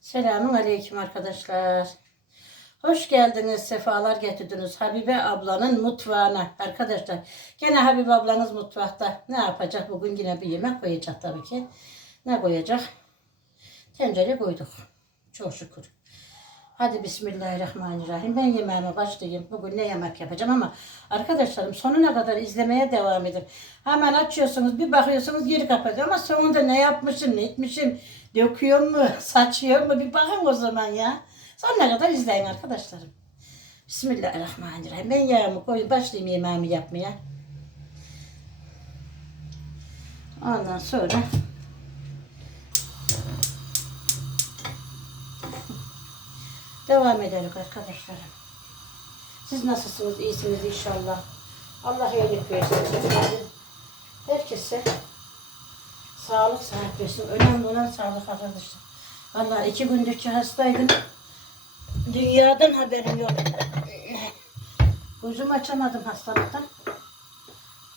Selamun Aleyküm arkadaşlar. Hoş geldiniz, sefalar getirdiniz Habibe ablanın mutfağına arkadaşlar. Gene Habibe ablanız mutfakta. Ne yapacak? Bugün yine bir yemek koyacak tabii ki. Ne koyacak? Tencereye koyduk. Çok şükür. Hadi Bismillahirrahmanirrahim. Ben yemeğime başlayayım. Bugün ne yemek yapacağım ama arkadaşlarım sonuna kadar izlemeye devam edin. Hemen açıyorsunuz bir bakıyorsunuz geri kapatıyor ama sonunda ne yapmışım ne etmişim döküyor mu saçıyor mu bir bakın o zaman ya. Sonuna kadar izleyin arkadaşlarım. Bismillahirrahmanirrahim. Ben yağımı koyup başlayayım yemeğimi yapmaya. Ondan sonra Devam edelim arkadaşlarım. Siz nasılsınız? İyisiniz inşallah. Allah iyilik versin. Herkese sağlık sağlık versin. Önemli olan sağlık arkadaşlar. Vallahi iki gündür ki hastaydım. Dünyadan haberim yok. Gözümü açamadım hastalıktan.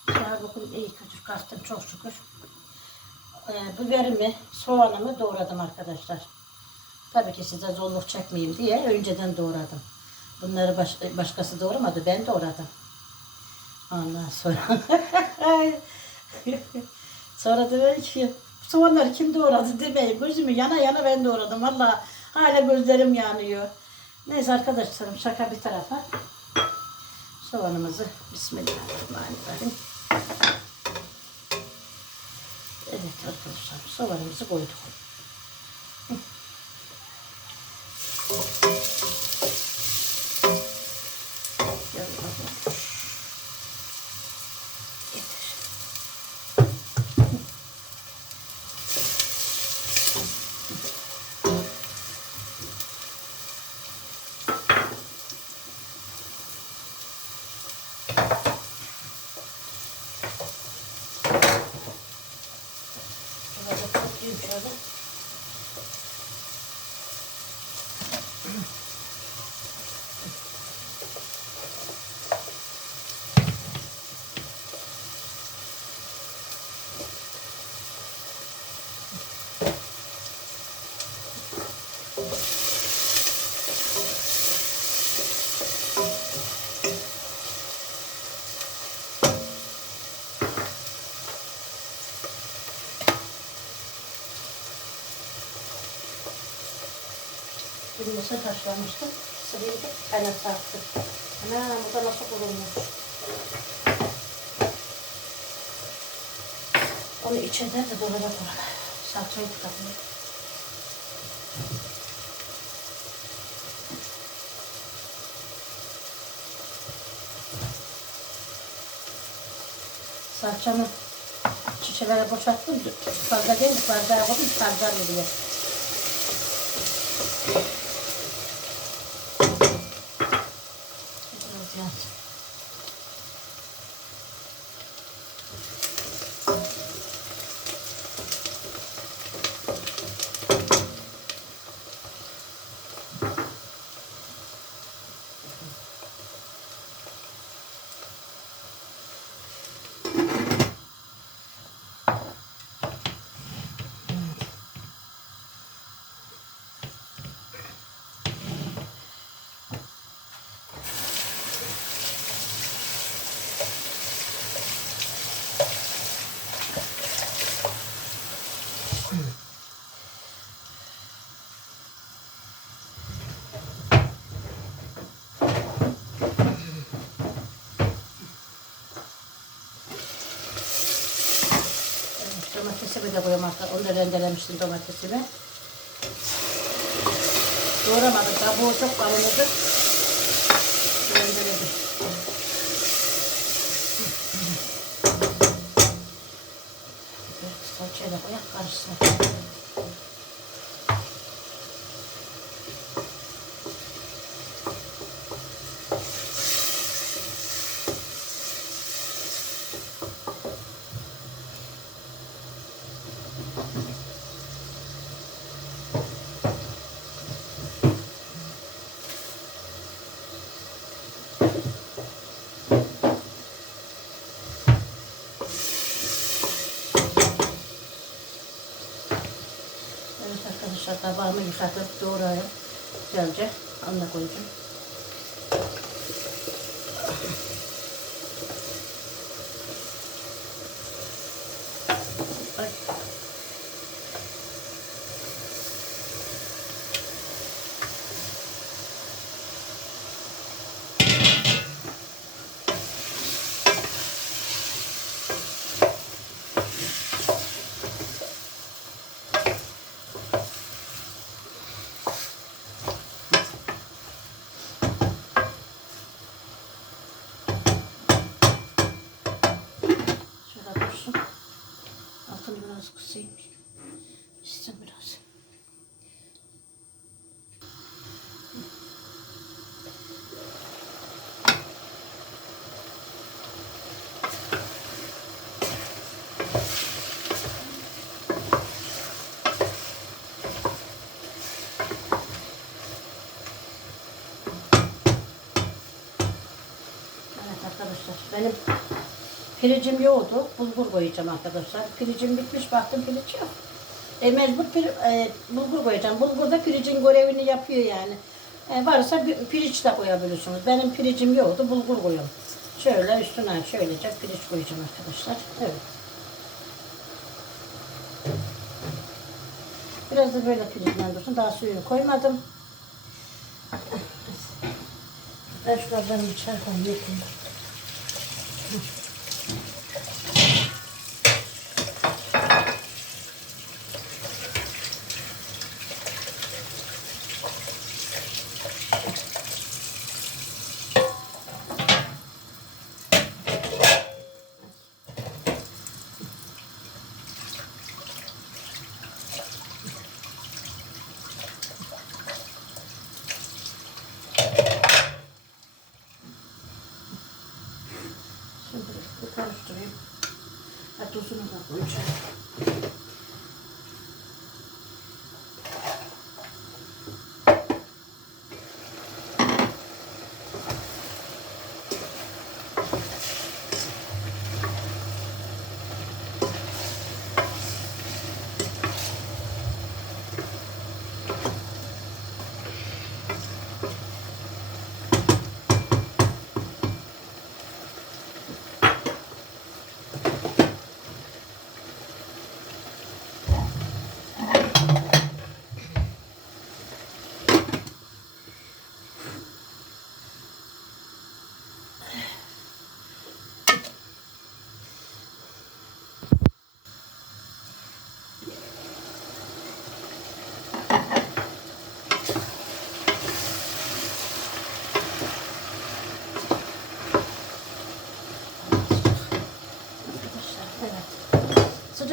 Ya bugün iyi kötü kalktım çok şükür. Ee, biberimi, soğanımı doğradım arkadaşlar. Tabii ki size zorluk çekmeyeyim diye önceden doğradım. Bunları baş, başkası doğramadı, ben doğradım. Ondan sonra sonra da ki soğanları kim doğradı demeyin. Gözümü yana yana ben doğradım. Vallahi hala gözlerim yanıyor. Neyse arkadaşlarım şaka bir tarafa. Soğanımızı Bismillahirrahmanirrahim. Evet arkadaşlar soğanımızı koyduk. Burada toplayayım şöyle. Bir mısır haşlamıştım. Sıraydı, kaynatarttım. Ana bu da nasıl kurulmuş. Onu içinden de dolaba koyalım. Salçayı tıkalım. Salçamı şişelere boşalttım. Fazla değil, bardağa koydum, fazla veriyor. Biraz yaz. Evet, Domatesimi de koyayım arkadaşlar. Onu da rendelemiştim domatesimi. Doğramadım. Kabuğu çok kalınladı. Rendeledim. Salçayı da koyak karışsın. Arkadaşlar tabağımı yıkadım. Doğrayıp güzelce anla koyacağım. Ay. Şöyle dursun. Biraz kısayım. İstem biraz. Evet arkadaşlar benim Piricim yoktu. Bulgur koyacağım arkadaşlar. Piricim bitmiş. Baktım piriç yok. E, mecbur pir, e, bulgur koyacağım. Bulgur da piricin görevini yapıyor yani. E, varsa bir pirinç de koyabilirsiniz. Benim piricim yoktu. Bulgur koyuyorum. Şöyle üstüne şöylece pirinç koyacağım arkadaşlar. Evet. Biraz da böyle pirincden dursun. Daha suyunu koymadım. Ben şuradan bir çay koyayım.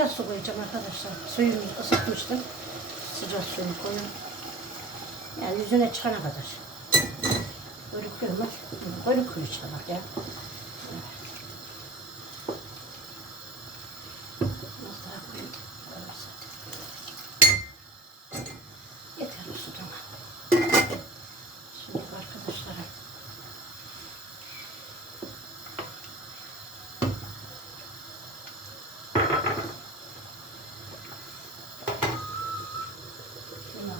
Sıcak su koyacağım arkadaşlar. Suyunu ısıtmıştım. Sıcak suyunu koyun. Yani yüzüne çıkana kadar. Böyle koymak. Böyle koyacağım ya. Biraz daha koyayım. Böyle zaten. Yeter o sudan. Şimdi arkadaşlar. Şuna.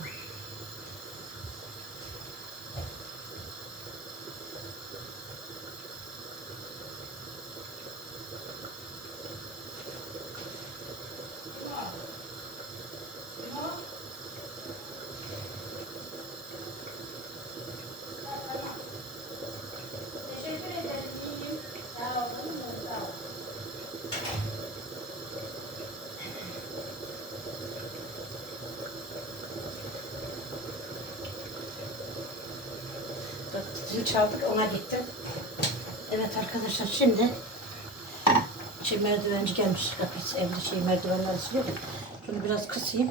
Teşekkür ederim. iyiyim. Sağ olun. Sağ olun. Zil çaldık ona gittim. Evet arkadaşlar şimdi şey merdivenci gelmiş. Biz evde şey merdivenler siliyorduk. Şunu biraz kısayım.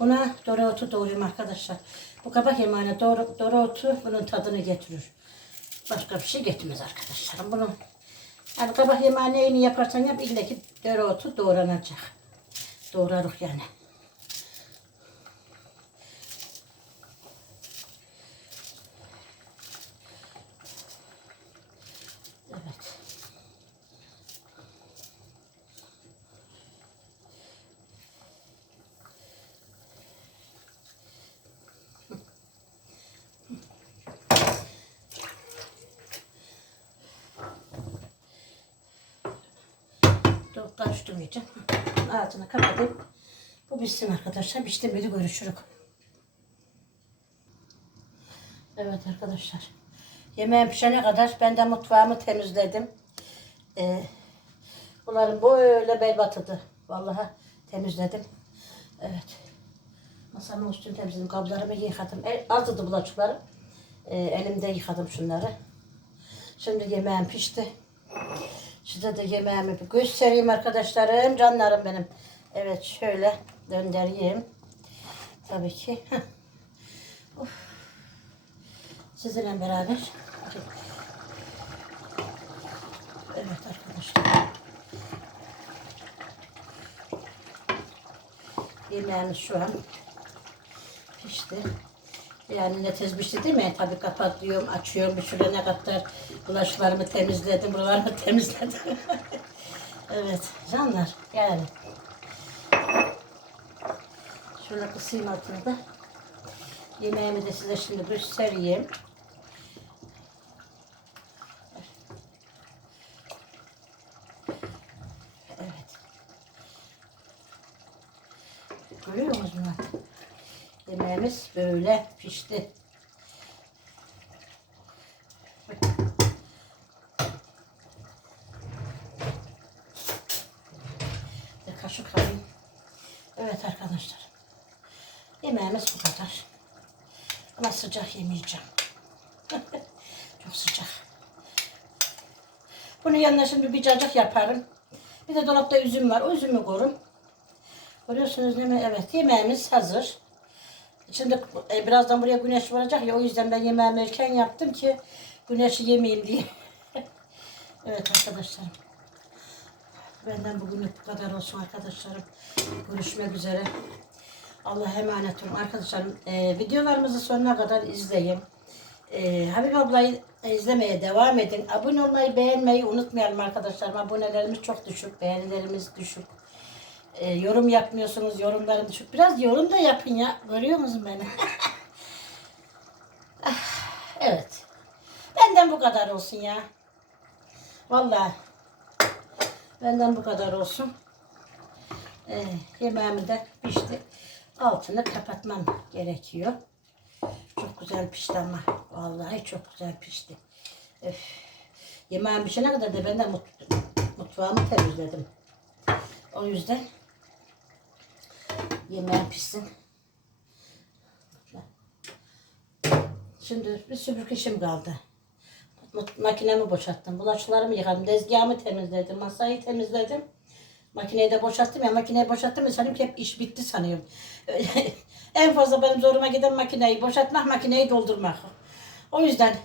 Buna dereotu doğrayayım arkadaşlar. Bu kabak yemeğine doğru, dereotu bunun tadını getirir. Başka bir şey getirmez arkadaşlarım. Bunun yani kabak yemeğini neyini yaparsan yap illa ki dereotu doğranacak. Doğrarız yani. Evet. Karıştırmayacağım. Altını kapatıp bu bitsin arkadaşlar. Pişti miydi görüşürük. Evet arkadaşlar. Yemeğim pişene kadar ben de mutfağımı temizledim. Ee, bunların böyle bel batıdı. Vallahi temizledim. Evet. Masamın üstünü temizledim. Kablarımı yıkadım. E, azdı bulaşıklarım. Ee, elimde yıkadım şunları. Şimdi yemeğim pişti. Size de yemeğimi bir göstereyim arkadaşlarım. Canlarım benim. Evet şöyle döndüreyim. Tabii ki. Sizinle beraber. Evet arkadaşlar. Yemeğimiz şu an pişti. Yani ne tez pişti değil mi? Tabii kapatıyorum, açıyorum. Bir şuraya kadar bulaşıklarımı temizledim, buralarımı temizledim. evet, canlar yani. Şöyle kısayım altını da. Yemeğimi de size şimdi göstereyim. Evet. Görüyor musunuz? Yemeğimiz böyle pişti. Bir kaşık alayım. Evet arkadaşlar. Yemeğimiz bu kadar. Ama sıcak yemeyeceğim. Çok sıcak. Bunun yanına şimdi bir cacık yaparım. Bir de dolapta üzüm var. O üzümü korum. Görüyorsunuz değil mi? Evet yemeğimiz hazır. Şimdi e, birazdan buraya güneş varacak ya o yüzden ben yemeğimi erken yaptım ki güneşi yemeyeyim diye. evet arkadaşlarım. Benden bugünlük bu kadar olsun arkadaşlarım. Görüşmek üzere. Allah'a emanet olun. Arkadaşlarım e, videolarımızı sonuna kadar izleyin. E, Habib ablayı izlemeye devam edin. Abone olmayı, beğenmeyi unutmayalım arkadaşlarım. Abonelerimiz çok düşük, beğenilerimiz düşük. E, yorum yapmıyorsunuz, yorumlarım düşük. Biraz yorum da yapın ya. Görüyor musun beni? Ah, evet. Benden bu kadar olsun ya. Vallahi. Benden bu kadar olsun. Ee, yemeğimi de pişti. Altını kapatmam gerekiyor. Çok güzel pişti ama. Vallahi çok güzel pişti. Öf. Yemeğim pişene kadar da ben de mut, mutfağımı temizledim. O yüzden yemeğim pişsin. Şimdi bir süpürge işim kaldı. Makinemi boşalttım. Bulaşıklarımı yıkadım. Tezgahımı temizledim. Masayı temizledim. Makineyi de boşalttım ya. Makineyi boşalttım ya sanıyorum ki hep iş bitti sanıyorum. en fazla benim zoruma giden makineyi boşaltmak, makineyi doldurmak. O yüzden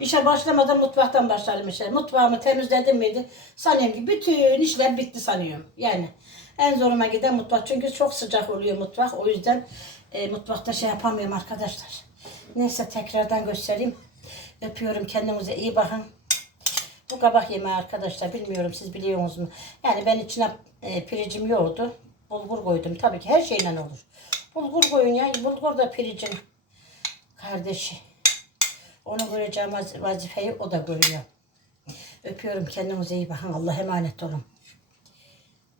işe başlamadan mutfaktan başlayalım işe. Mutfağımı temizledim miydi? Sanıyorum ki bütün işler bitti sanıyorum. Yani en zoruma giden mutfak. Çünkü çok sıcak oluyor mutfak. O yüzden e, mutfakta şey yapamıyorum arkadaşlar. Neyse tekrardan göstereyim. Öpüyorum. Kendinize iyi bakın. Bu kabak yemeği arkadaşlar bilmiyorum siz biliyor musunuz? Yani ben içine e, pirincim yoğurdu. Bulgur koydum. Tabii ki her şeyle olur. Bulgur koyun ya. Bulgur da pirincin kardeşi. Onu göreceğim vaz- vazifeyi o da görüyor. Öpüyorum kendinize iyi bakın. Allah emanet olun.